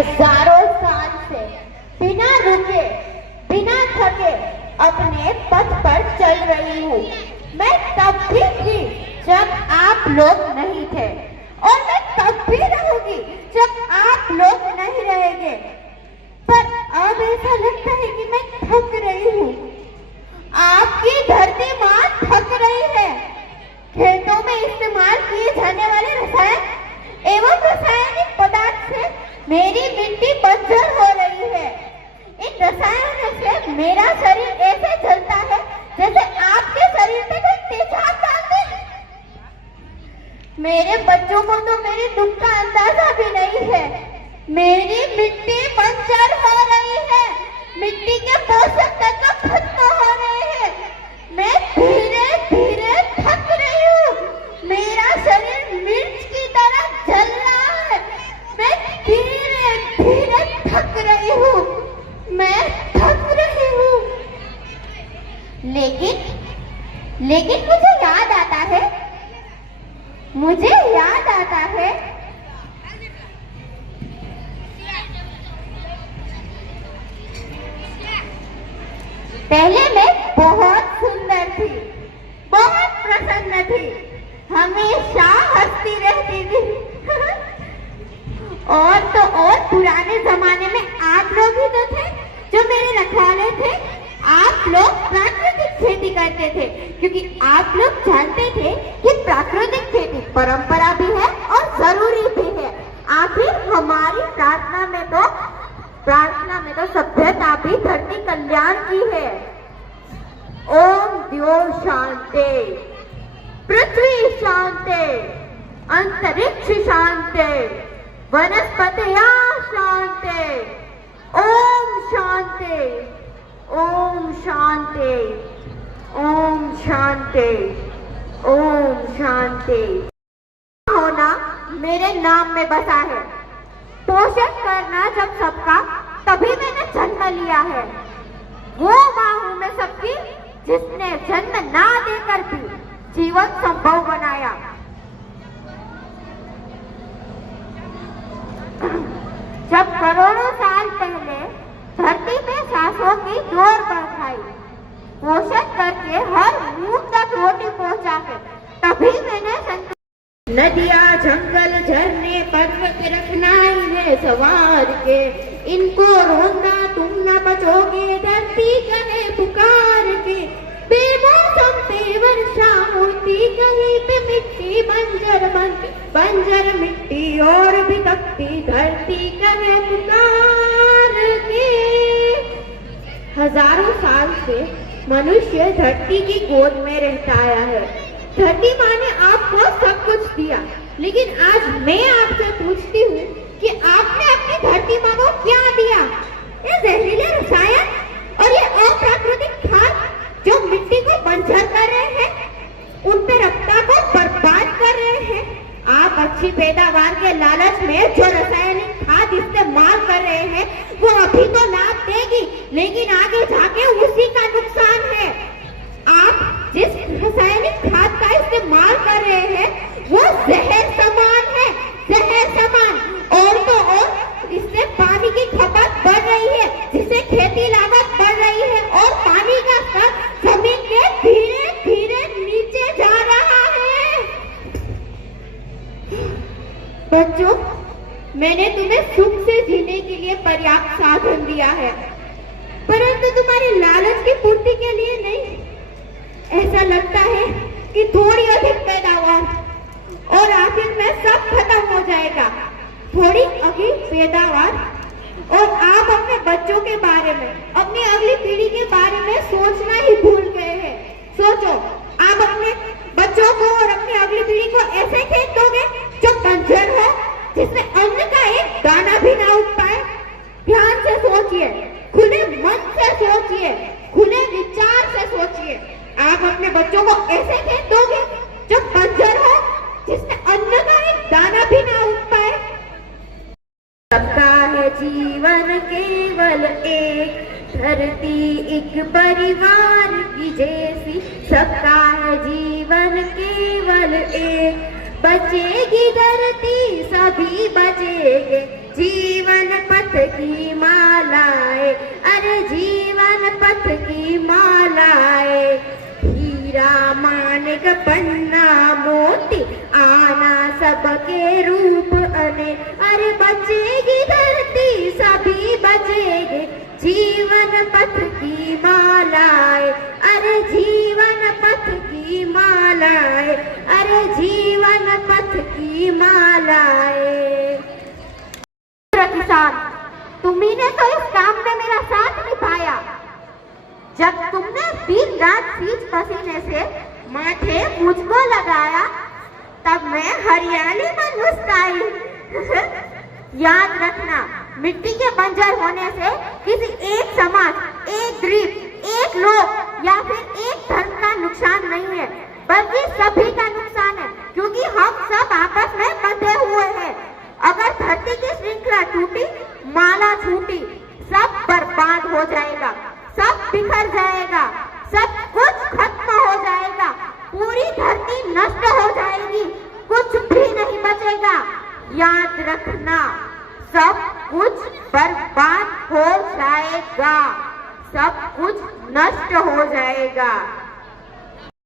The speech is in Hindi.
हजारों साल से बिना रुके बिना थके अपने पथ पर चल रही हूँ। मैं तब भी थी जब आप लोग नहीं थे और मैं तब भी रहूंगी जब आप लोग नहीं रहेंगे। पर अब ऐसा लगता है कि मैं थक रही हूँ। आपकी धरती माँ थक रही है। खेतों में इस्तेमाल किए जाने वाले रसायन एवं रासायनिक पदार्थ से मेरी मिट्टी बंजर हो रही है। इन रसायनों से मेरा शरीर ऐसे जलता है जैसे आपके शरीर पे कोई तेजाब डालते हैं। मेरे बच्चों को तो मेरे दुख का अंदाजा भी नहीं है। मेरी मिट्टी बंजर हो रही है। मिट्टी के पोषक तत्व खत्म हो रहे हैं। मैं धीरे धीरे थक रही हूँ। मेरा शरीर मिर्च की तरह जल रहा है। मैं धीरे धीरे थक रही हूँ। मैं थक रही हूँ। लेकिन मुझे याद आता है पहले मैं बहुत सुंदर थी, बहुत प्रसन्न थी, हमेशा हंसती रहती थी। और तो और पुराने जमाने में आप लोग ही तो थे जो मेरे रखवाले थे। आप लोग प्राकृतिक खेती करते थे क्योंकि आप लोग जानते थे कि प्राकृतिक खेती परंपरा भी है और जरूरी भी है। आखिर हमारी प्रार्थना में तो सभ्यता भी धरती कल्याण की है। ओम द्यो शांति, पृथ्वी शांति, अंतरिक्ष शांति, वनस्पतियां शांति। ओम शांति, ओम शांति, ओम शांति, ओम शांति। होना मेरे नाम में बसा है। पोषण करना जब सबका, तभी मैंने जन्म लिया है। वो माँ हूं मैं सबकी जिसने जन्म ना देकर भी जीवन संभव बनाया। जब करोड़ों साल पहले धरती पे सांसों की डोर बरखाई, पोषण करके हर मुंह तक रोटी पहुंचा के, तभी मैंने नदियाँ जंगल झरने पर्वत रखना ही है सवार के। इनको रोंदा तुम न बचोगे, धरती कहे पुकार के। बेमौसम पे वर्षा होती, कहीं पे मिट्टी बंजर मिट्टी और भी तपती, धरती कहे पुकार के। हजारों साल से मनुष्य धरती की गोद में रहता आया है। धरती माँ ने आपको सब कुछ दिया, लेकिन आज मैं आपसे पूछती हूँ कि आपने अपनी धरती माँ को क्या दिया? ये जहरीले रसायन और ये अप्राकृतिक खाद जो मिट्टी को बंजर कर रहे हैं, उन पे रफ्ता को बर्बाद कर रहे हैं। आप अच्छी पैदावार के लालच में जो रासायनिक खाद इस्तेमाल कर रहे हैं, वो अभी तो लाभ देगी, लेकिन आगे जाके उसी का नुकसान है। आप जिस रासायनिक खाद का इस्तेमाल कर रहे हैं, वो जहर समान है, जहर समान। और तो और इससे पानी की खपत बढ़ रही है, जिससे खेती लागत बढ़ रही है और पानी का स्तर जमीन के धीरे धीरे नीचे जा रहा है। बच्चों, मैंने तुम्हें सुख से जीने के लिए पर्याप्त साधन दिया है, परंतु तुम्हारी लालच की पूर्ति के लिए नहीं। ऐसा लगता है कि थोड़ी अधिक पैदावार और आखिर में सब खत्म हो जाएगा। थोड़ी अधिक पैदावार और आप अपने बच्चों के बारे में, अपनी अगली पीढ़ी के बारे में सोचना ही भूल गए हैं। सोचो, आप अपने बच्चों को और अपनी अगली पीढ़ी को ऐसे खेत दोगे जो बंजर हो, जिसमें अन्न का एक दाना भी ना उग पाए। ध्यान से सोचिए, खुले मन से सोचिए, खुले विचार से सोचिए। आप अपने बच्चों को ऐसे खेत दोगे जो बंजर हो, जिसमें अन्न का एक दाना भी ना उग पाए। सबका है जीवन केवल एक, धरती एक परिवार की जैसी। सबका है जीवन केवल एक, बचेगी धरती सभी बचेंगे, जीवन पर पथ की मालाएं, अरे जीवन पथ की मालाएं। हीरा माणिक पन्ना मोती आना सबके रूप अने, अरे बचेगी धरती सभी बचेंगे, जीवन पथ की मालाएं, अरे जीवन पथ की मालाएं, अरे जीवन पथ की मालाएं। किसान, तुम्ही ने तो इस काम में मेरा साथ निभाया। जब तुमने दिन रात सींच पसीने से माथे मुझको लगाया, तब मैं हरियाली में मुस्कुराई। याद रखना, मिट्टी के बंजर होने से किसी एक समाज, एक द्वीप, एक लोग या फिर एक धर्म का नुकसान नहीं है, बल्कि सभी का नुकसान है, क्योंकि हम सब आपस में बंधे हुए हैं। अगर धरती की श्रृंखला टूटी, माला छूटी, सब बर्बाद हो जाएगा, सब बिखर जाएगा, सब कुछ खत्म हो जाएगा, पूरी धरती नष्ट हो जाएगी, कुछ भी नहीं बचेगा। याद रखना, सब कुछ बर्बाद हो जाएगा, सब कुछ नष्ट हो जाएगा।